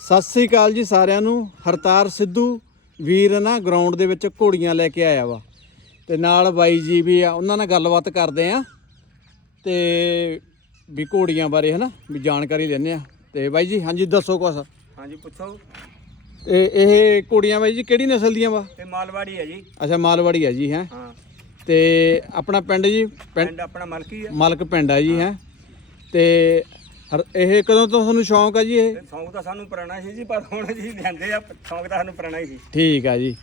ਸਤਿ ਸ੍ਰੀ ਅਕਾਲ ਜੀ ਸਾਰਿਆਂ ਨੂੰ। ਹਰਤਾਰ ਸਿੱਧੂ ਵੀਰ ਨਾ ਗਰਾਊਂਡ ਦੇ ਵਿੱਚ ਘੋੜੀਆਂ ਲੈ ਕੇ ਆਇਆ ਵਾ। ਤੇ ਨਾਲ ਬਾਈ ਜੀ ਵੀ ਆ ਉਹਨਾਂ ਨਾਲ ਗੱਲਬਾਤ ਕਰਦੇ ਆ। ਤੇ ਵੀ ਘੋੜੀਆਂ ਬਾਰੇ ਹਨਾ ਵੀ ਜਾਣਕਾਰੀ ਲੈਣੇ ਆ। ਤੇ ਬਾਈ ਜੀ ਹਾਂਜੀ ਦੱਸੋ ਕੁਛ। ਹਾਂਜੀ ਪੁੱਛੋ। ਤੇ ਇਹ ਘੋੜੀਆਂ ਬਾਈ ਜੀ ਕਿਹੜੀ ਨਸਲ ਦੀਆਂ ਵਾ? ਇਹ ਮਾਲਵਾੜੀ ਹੈ ਜੀ। ਅੱਛਾ ਮਾਲਵਾੜੀ ਆ ਜੀ ਹੈ। ਹਾਂ। ਤੇ ਆਪਣਾ ਪਿੰਡ ਜੀ? ਪਿੰਡ ਆਪਣਾ ਮਲਕੀ ਹੈ। ਮਲਕ ਪਿੰਡ ਆ ਜੀ ਹੈ। ਤੇ ਹਰ- ਇਹ ਕਦੋਂ ਤੋਂ ਤੁਹਾਨੂੰ ਸ਼ੌਂਕ ਆ ਜੀ ਇਹ? ਤੇ ਸ਼ੌਂਕ ਤਾਂ ਸਾਨੂੰ ਪੁਰਾਣਾ ਸੀ ਜੀ ਪਰ ਹੁਣ ਜੀ ਲੈਂਦੇ ਆ ਸ਼ੌਂਕ ਤਾਂ ਸਾਨੂੰ ਪੁਰਾਣਾ ਹੀ ਸੀ। ਠੀਕ ਆ ਜੀ।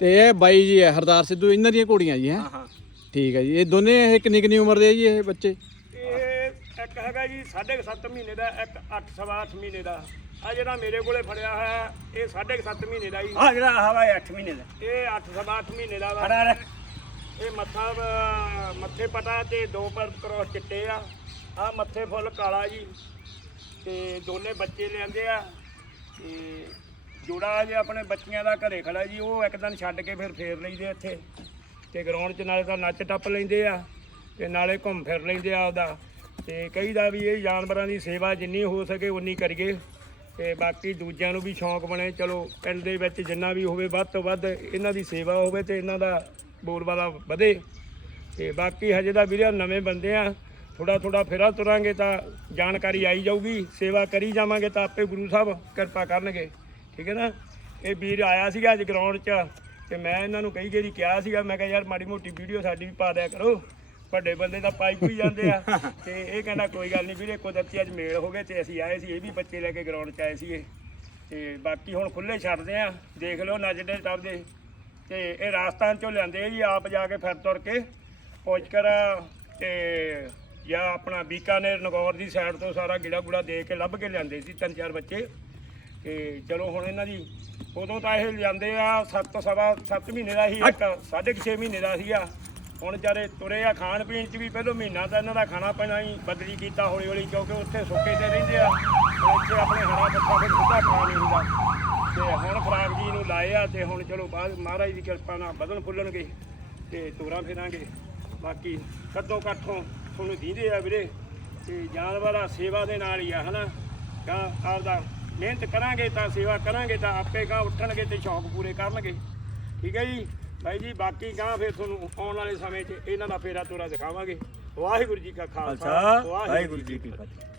ਤੇ ਇਹ ਬਾਈ ਜੀ ਹੈ ਹਰਦਾਰ ਸਿੱਧੂ ਇਹਨਾਂ ਦੀਆਂ ਘੋੜੀਆਂ ਜੀ ਹੈ? ਹਾਂ ਹਾਂ। ਠੀਕ ਆ ਜੀ। ਇਹ ਦੋਨੇ ਇਹ ਕਿੰਨੀ ਕਿੰਨੀ ਉਮਰ ਦੇ ਆ ਜੀ ਇਹ ਬੱਚੇ? ਇਹ ਇੱਕ ਹੈਗਾ ਜੀ 7.5 ਮਹੀਨੇ ਦਾ ਇੱਕ 8 ਸਵਾ 8 ਮਹੀਨੇ ਦਾ। ਆ ਜਿਹੜਾ ਮੇਰੇ ਕੋਲੇ ਫੜਿਆ ਹੋਇਆ ਇਹ 7.5 ਮਹੀਨੇ ਦਾ ਜੀ। ਆ ਜਿਹੜਾ ਹਵਾ 8 ਮਹੀਨੇ ਦਾ। ਇਹ 8 ਸਵਾ 8 ਮਹੀਨੇ ਦਾ ਵਾ। ਇਹ ਮੱਥਾ ਮੱਥੇ ਪਟਾ ਤੇ ਦੋ ਪਰ ਕਰੋਸ ਚਿੱਟੇ ਆ। ਆ ਮੱਥੇ ਫੁੱਲ ਕਾਲਾ ਜੀ ਤੇ ਦੋਨੇ ਬੱਚੇ ਲਿਆਂਦੇ ਆ ਤੇ ਜੋੜਾ ਜੇ ਆਪਣੇ ਬੱਚੀਆਂ ਦਾ ਘਰੇ ਖੜਾ ਜੀ, ਉਹ ਇੱਕ ਦਿਨ ਛੱਡ ਕੇ ਫਿਰ ਫੇਰ ਲਈਦੇ ਇੱਥੇ। ਤੇ ਗਰਾਊਂਡ 'ਚ ਨਾਲੇ ਤਾਂ ਨੱਚ ਟੱਪ ਲੈਂਦੇ ਆ ਤੇ ਨਾਲੇ ਘੁੰਮ ਫਿਰ ਲੈਂਦੇ ਆ ਉਹਦਾ ਤੇ ਕਹੀਦਾ ਵੀ ਇਹ ਜਾਨਵਰਾਂ ਦੀ ਸੇਵਾ ਜਿੰਨੀ ਹੋ ਸਕੇ ਉਨੀ ਕਰੀਏ। ਤੇ ਬਾਕੀ ਦੂਜਿਆਂ ਨੂੰ ਵੀ ਸ਼ੌਂਕ ਬਣੇ, ਚਲੋ ਪਿੰਡ ਦੇ ਵਿੱਚ ਜਿੰਨਾ ਵੀ ਹੋਵੇ ਵੱਧ ਤੋਂ ਵੱਧ ਇਹਨਾਂ ਦੀ ਸੇਵਾ ਹੋਵੇ ਤੇ ਇਹਨਾਂ ਦਾ ਬੋਲਬਾਲਾ ਵਧੇ। ਤੇ ਬਾਕੀ ਹਜੇ ਦਾ ਵੀਰੇ ਨਵੇਂ ਬੰਦੇ ਆ। ਥੋੜਾ ਥੋੜਾ ਫੇਰਾ ਤੁਰਾਂਗੇ ਤਾਂ ਜਾਣਕਾਰੀ ਆਈ ਜਾਊਗੀ, ਸੇਵਾ ਕਰੀ ਜਾਵਾਂਗੇ ਤਾਂ ਆਪੇ ਗੁਰੂ ਸਾਹਿਬ ਕਿਰਪਾ ਕਰਨਗੇ। ਠੀਕ ਹੈ ਨਾ? ਇਹ ਵੀਰ ਆਇਆ ਸੀਗਾ ਅੱਜ ਗਰਾਊਂਡ 'ਚ ਤੇ ਮੈਂ ਇਹਨਾਂ ਨੂੰ ਕਈ ਗੇਰੀ ਕਿਹਾ ਸੀਗਾ, ਮੈਂ ਕਿਹਾ ਯਾਰ ਮਾੜੀ ਮੋਟੀ ਵੀਡੀਓ ਸਾਡੀ ਵੀ ਪਾ ਦਿਆ ਕਰੋ, ਵੱਡੇ ਬੰਦੇ ਤਾਂ ਪਾਈ ਪਈ ਜਾਂਦੇ ਆ। ਤੇ ਇਹ ਕਹਿੰਦਾ ਕੋਈ ਗੱਲ ਨਹੀਂ ਵੀਰੇ ਕੁਦਰਤੀ ਅੱਜ ਮੇਲ ਹੋ ਗਏ ਤੇ ਅਸੀਂ ਆਏ ਸੀ, ਇਹ ਵੀ ਬੱਚੇ ਲੈ ਕੇ ਗਰਾਊਂਡ 'ਚ ਆਏ ਸੀਗੇ। ਤੇ ਬਾਕੀ ਹੁਣ ਖੁੱਲੇ ਛੱਡਦੇ ਆ, ਦੇਖ ਲਓ ਨੱਚਦੇ ਟੱਪਦੇ ਤੇ ਇਹ ਰਾਜਸਥਾਨ ਚੋਂ ਲਿਆਂਦੇ ਜੀ, ਆਪ ਜਾ ਕੇ ਫਿਰ ਤੁਰ ਕੇ। ਪੁੱਛਕਰ ਤੇ ਜਾਂ ਆਪਣਾ ਬੀਕਾਨੇਰ, ਨਗੌਰ ਦੀ ਸਾਈਡ ਤੋਂ ਸਾਰਾ ਗਿਲਾ ਗੁੜਾ ਦੇ ਕੇ ਲੱਭ ਕੇ ਲਿਆਂਦੇ ਸੀ ਤਿੰਨ ਚਾਰ ਬੱਚੇ। ਤੇ ਚਲੋ ਹੁਣ ਇਹਨਾਂ ਦੀ, ਉਦੋਂ ਤਾਂ ਇਹ ਲਿਆਂਦੇ ਆ 7 ਸਵਾ 7 ਮਹੀਨੇ ਦਾ ਹੀ, ਇੱਕ 6.5 ਮਹੀਨੇ ਦਾ ਸੀਗਾ। ਹੁਣ ਚਾਰੇ ਤੁਰੇ ਆ ਖਾਣ ਪੀਣ ਚ ਵੀ, ਪਹਿਲੋਂ ਮਹੀਨਾ ਤਾਂ ਇਹਨਾਂ ਦਾ ਖਾਣਾ ਪੀਣਾ ਹੀ ਬਦਲੀ ਕੀਤਾ ਹੌਲੀ ਹੌਲੀ ਕਿਉਂਕਿ ਉੱਥੇ ਸੁੱਕੇ ਤੇ ਰਹਿੰਦੇ ਆ। ਤੇ ਇੱਥੇ ਆਪਣੇ ਹਰਾ ਪੱਤਾ ਫਿਰ ਸਿੱਧਾ ਖਾ ਨਹੀਂ ਹੁੰਦਾ। ਤੇ ਹੁਣ ਖਰਾਬ ਜੀ ਨੂੰ ਲਾਏ ਆ ਤੇ ਹੁਣ ਚਲੋ ਬਾਅਦ ਮਹਾਰਾਜ ਦੀ ਕਿਰਪਾ ਨਾਲ ਬਦਲ ਫੁੱਲਣਗੇ ਤੇ ਤੋਰਾਂ ਫੇਰਾਂਗੇ। ਬਾਕੀ ਕੱਦੋਂ ਕੱਠੋਂ ਤੁਹਾਨੂੰ ਦੀਂਦੇ ਆ ਵੀਰੇ। ਤੇ ਜਾਨਵਰਾਂ ਸੇਵਾ ਦੇ ਨਾਲ ਹੀ ਆ ਹਨਾ? ਗਾ ਆਪਦਾ ਮਿਹਨਤ ਕਰਾਂਗੇ ਤਾਂ ਸੇਵਾ ਕਰਾਂਗੇ ਤਾਂ ਆਪੇ ਗਾ ਉੱਠਣਗੇ ਤੇ ਸ਼ੌਕ ਪੂਰੇ ਕਰਨਗੇ। ਠੀਕ ਹੈ ਜੀ? ਭਾਈ ਜੀ ਬਾਕੀ ਗਾ ਫਿਰ ਤੁਹਾਨੂੰ ਆਉਣ ਵਾਲੇ ਸਮੇਂ 'ਚ ਇਹਨਾਂ ਦਾ ਫੇਰਾ ਤੋਰਾ ਦਿਖਾਵਾਂਗੇ। ਵਾਹਿਗੁਰੂ ਜੀ ਕਾ ਖਾਲਸਾ ਵਾਹਿਗੁਰੂ ਜੀ ਕੀ ਫਤਿਹ।